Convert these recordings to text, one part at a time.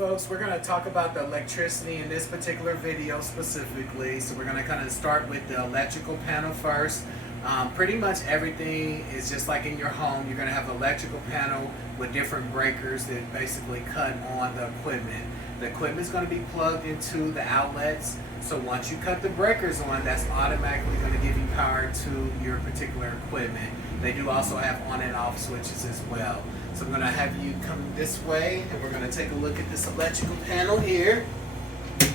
folks, we're going to talk about the electricity in this particular video specifically. So we're going to kind of start with the electrical panel first. Pretty much everything is just like in your home. You're going to have an electrical panel with different breakers that basically cut on the equipment. The equipment is going to be plugged into the outlets. So once you cut the breakers on, that's automatically going to give you power to your particular equipment. They do also have on and off switches as well. So I'm going to have you come this way and we're going to take a look at this electrical panel here.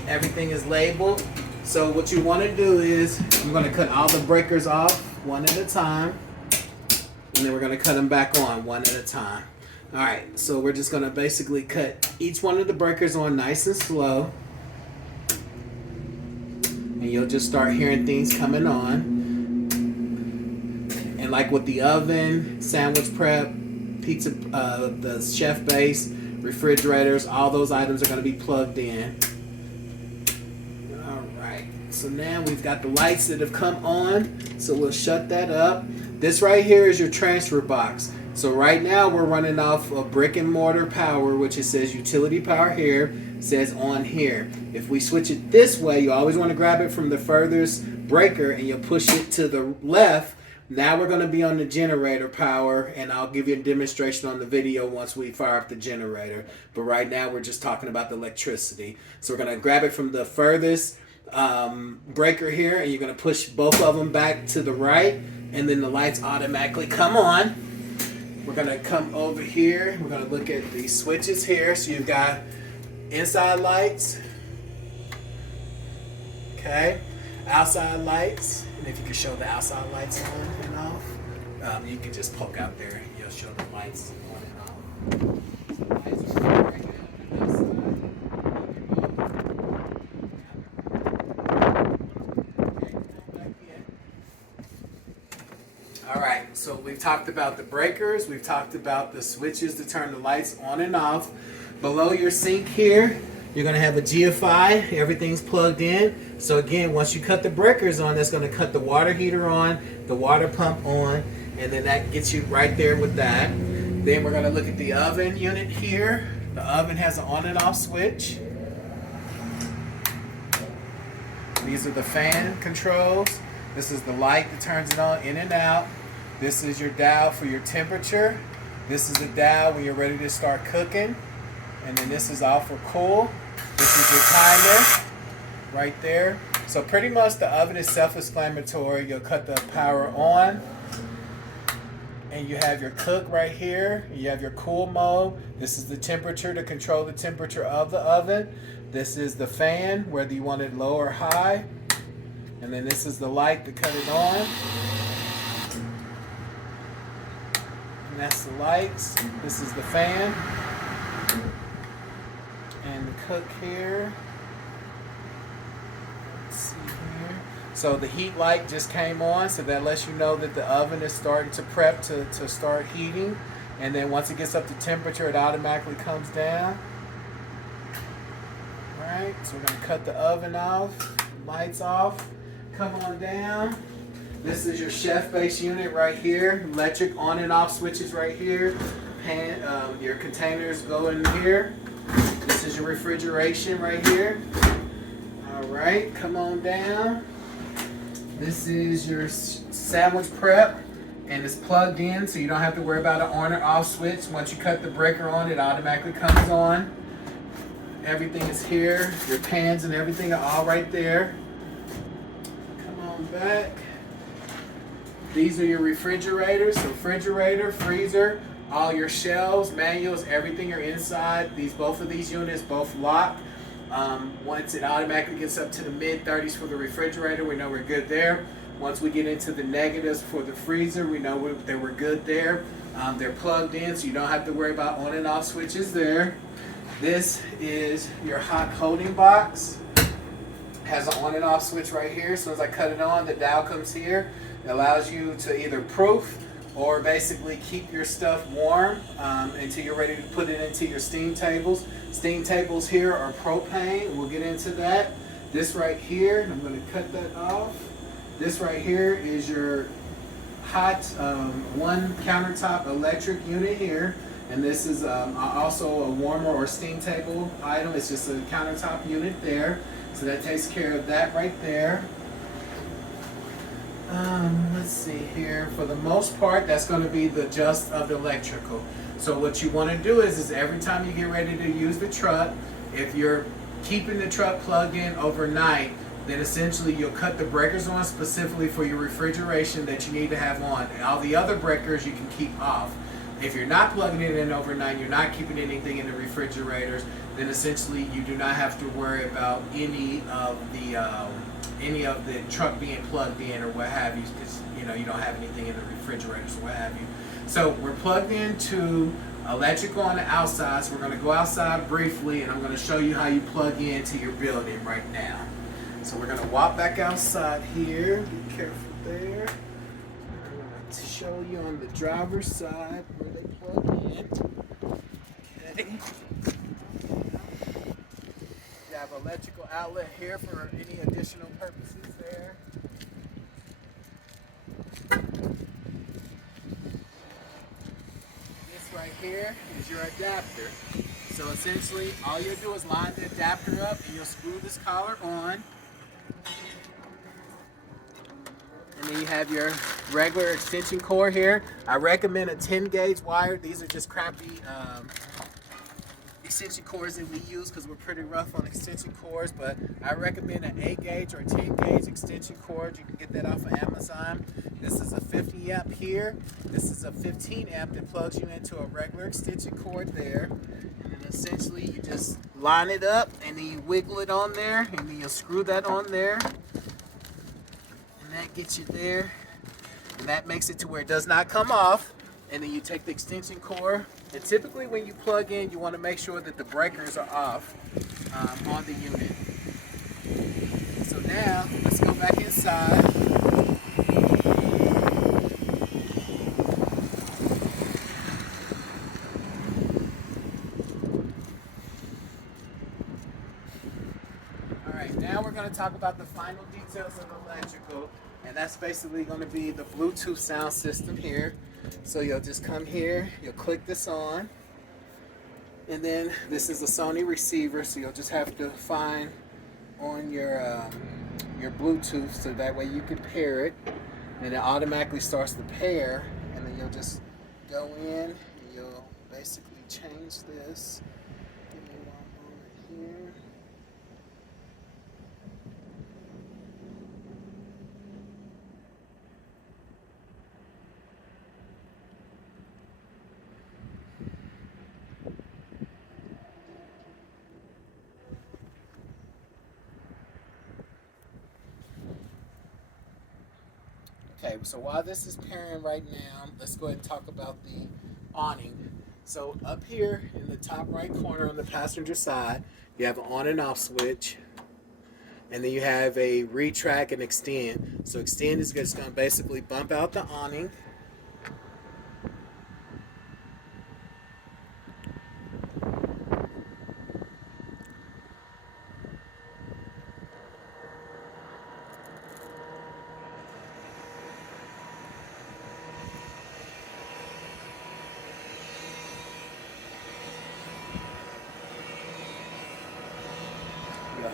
Everything is labeled. So what you want to do is I'm going to cut all the breakers off one at a time, and then we're going to cut them back on one at a time. Alright, so we're just going to basically cut each one of the breakers on nice and slow, and you'll just start hearing things coming on. And like with the oven, sandwich prep, pizza, the chef base, refrigerators, all those items are going to be plugged in. Alright, so now we've got the lights that have come on, so we'll shut that up. This right here is your transfer box. So right now we're running off of brick and mortar power, which it says utility power here, says on here. If we switch it this way, you always want to grab it from the furthest breaker and you push it to the left. Now we're going to be on the generator power, and I'll give you a demonstration on the video once we fire up the generator. But right now we're just talking about the electricity. So we're going to grab it from the furthest breaker here, and you're going to push both of them back to the right, and then the lights automatically come on. We're going to come over here. We're going to look at the switches here. So you've got inside lights, okay, outside lights. And if you can show the outside lights on and off, you can just poke out there and you'll show the lights on and off. So lights are right now on the outside. Alright, so we've talked about the breakers, we've talked about the switches to turn the lights on and off. Below your sink here, you're going to have a GFI, everything's plugged in. So again, once you cut the breakers on, that's going to cut the water heater on, the water pump on, and then that gets you right there with that. Then we're going to look at the oven unit here. The oven has an on and off switch. These are the fan controls. This is the light that turns it on in and out. This is your dial for your temperature. This is the dial when you're ready to start cooking. And then this is off for cool. This is your timer right there. So pretty much the oven is self-explanatory. You'll cut the power on, and you have your cook right here. You have your cool mode. This is the temperature to control the temperature of the oven. This is the fan, whether you want it low or high. And then this is the light to cut it on. And that's the lights. This is the fan. And the cook here. Let's see here. So the heat light just came on, so that lets you know that the oven is starting to prep to start heating. And then once it gets up to temperature, it automatically comes down. Alright, so we're going to cut the oven off, lights off. Come on down. This is your chef base unit right here. Electric on and off switches right here. Your containers go in here. This is your refrigeration right here. Alright, come on down. This is your sandwich prep, and it's plugged in, so you don't have to worry about an on or off switch. Once you cut the breaker on, it automatically comes on. Everything is here. Your pans and everything are all right there. Back. These are your refrigerators, refrigerator, freezer, all your shelves, manuals, everything are inside. Both of these units both lock. Once it automatically gets up to the mid-30s for the refrigerator, we know we're good there. Once we get into the negatives for the freezer, we know that we're good there. They're plugged in, so you don't have to worry about on and off switches there. This is your hot holding box. Has an on and off switch right here. As soon as I cut it on, the dial comes here. It allows you to either proof or basically keep your stuff warm until you're ready to put it into your steam tables. Steam tables here are propane. We'll get into that. This right here, I'm going to cut that off. This right here is your hot one countertop electric unit here. And this is also a warmer or steam table item. It's just a countertop unit there. So that takes care of that right there. Let's see here. For the most part, that's going to be the gist of the electrical. So what you want to do is every time you get ready to use the truck, if you're keeping the truck plugged in overnight, then essentially you'll cut the breakers on specifically for your refrigeration that you need to have on. And all the other breakers you can keep off. If you're not plugging it in overnight, you're not keeping anything in the refrigerators, then essentially you do not have to worry about any of the truck being plugged in or what have you, because you don't have anything in the refrigerators or what have you. So we're plugged into electrical on the outside, so we're going to go outside briefly and I'm going to show you how you plug into your building right now. So we're going to walk back outside here. Be careful there. I'm going to show you on the driver's side where they plug in. Okay. You have electrical outlet here for any additional purposes there. This right here is your adapter. So essentially all you'll do is line the adapter up and you'll screw this collar on. And then you have your regular extension cord here. I recommend a 10 gauge wire. These are just crappy extension cords that we use because we're pretty rough on extension cords, but I recommend an 8 gauge or 10 gauge extension cord. You can get that off of Amazon. This is a 50 amp here. This is a 15 amp that plugs you into a regular extension cord there. And then essentially you just line it up and then you wiggle it on there and then you'll screw that on there. That gets you there, and that makes it to where it does not come off. And then you take the extension cord, and typically when you plug in, you want to make sure that the breakers are off on the unit. So now let's go back inside. All right, now we're going to talk about the final details of the electrical. And that's basically going to be the Bluetooth sound system here. So you'll just come here, you'll click this on, and then this is a Sony receiver, so you'll just have to find on your Bluetooth so that way you can pair it, and it automatically starts to pair, and then you'll just go in and you'll basically change this. Give me one moment here. Okay, so while this is pairing right now, let's go ahead and talk about the awning. So up here in the top right corner on the passenger side, you have an on and off switch. And then you have a retract and extend. So extend is just going to basically bump out the awning.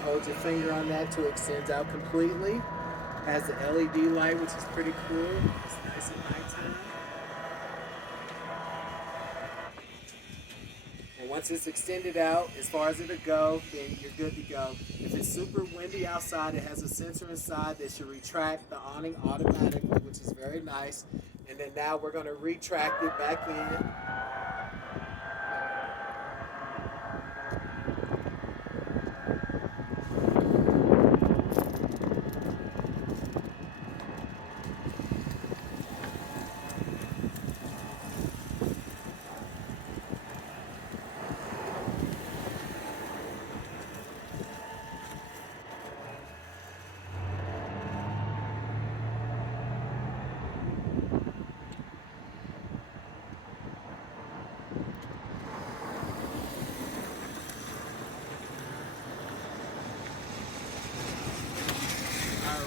Hold your finger on that till it extends out completely. Has the LED light, which is pretty cool. It's nice at nighttime. And once it's extended out, as far as it'll go, then you're good to go. If it's super windy outside, it has a sensor inside that should retract the awning automatically, which is very nice. And then now we're going to retract it back in.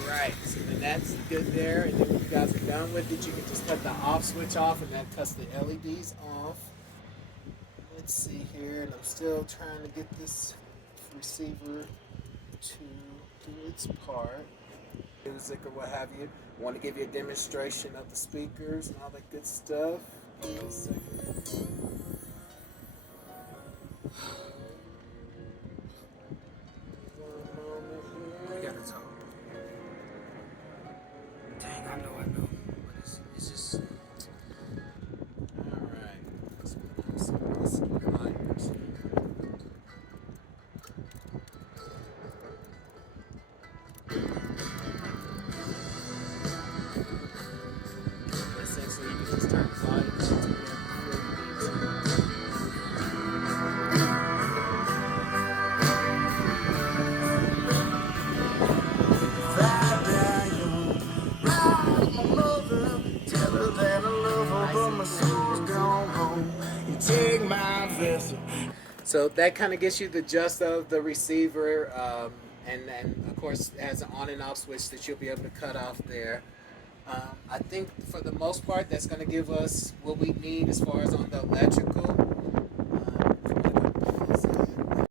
Alright, so then that's good there, and then when you guys are done with it, you can just cut the off switch off, and that cuts the LEDs off. let's see here, and I'm still trying to get this receiver to do its part. Music or what have you. I want to give you a demonstration of the speakers and all that good stuff. Give me a second. One moment We here. got to talk. Dang, I know. But it's just. Alright. Let's put on some liners. Essentially, you can just turn the volume up to whatever you So that kind of gets you the gist of the receiver, and of course it has an on and off switch that you'll be able to cut off there. I think for the most part that's going to give us what we need as far as on the electrical.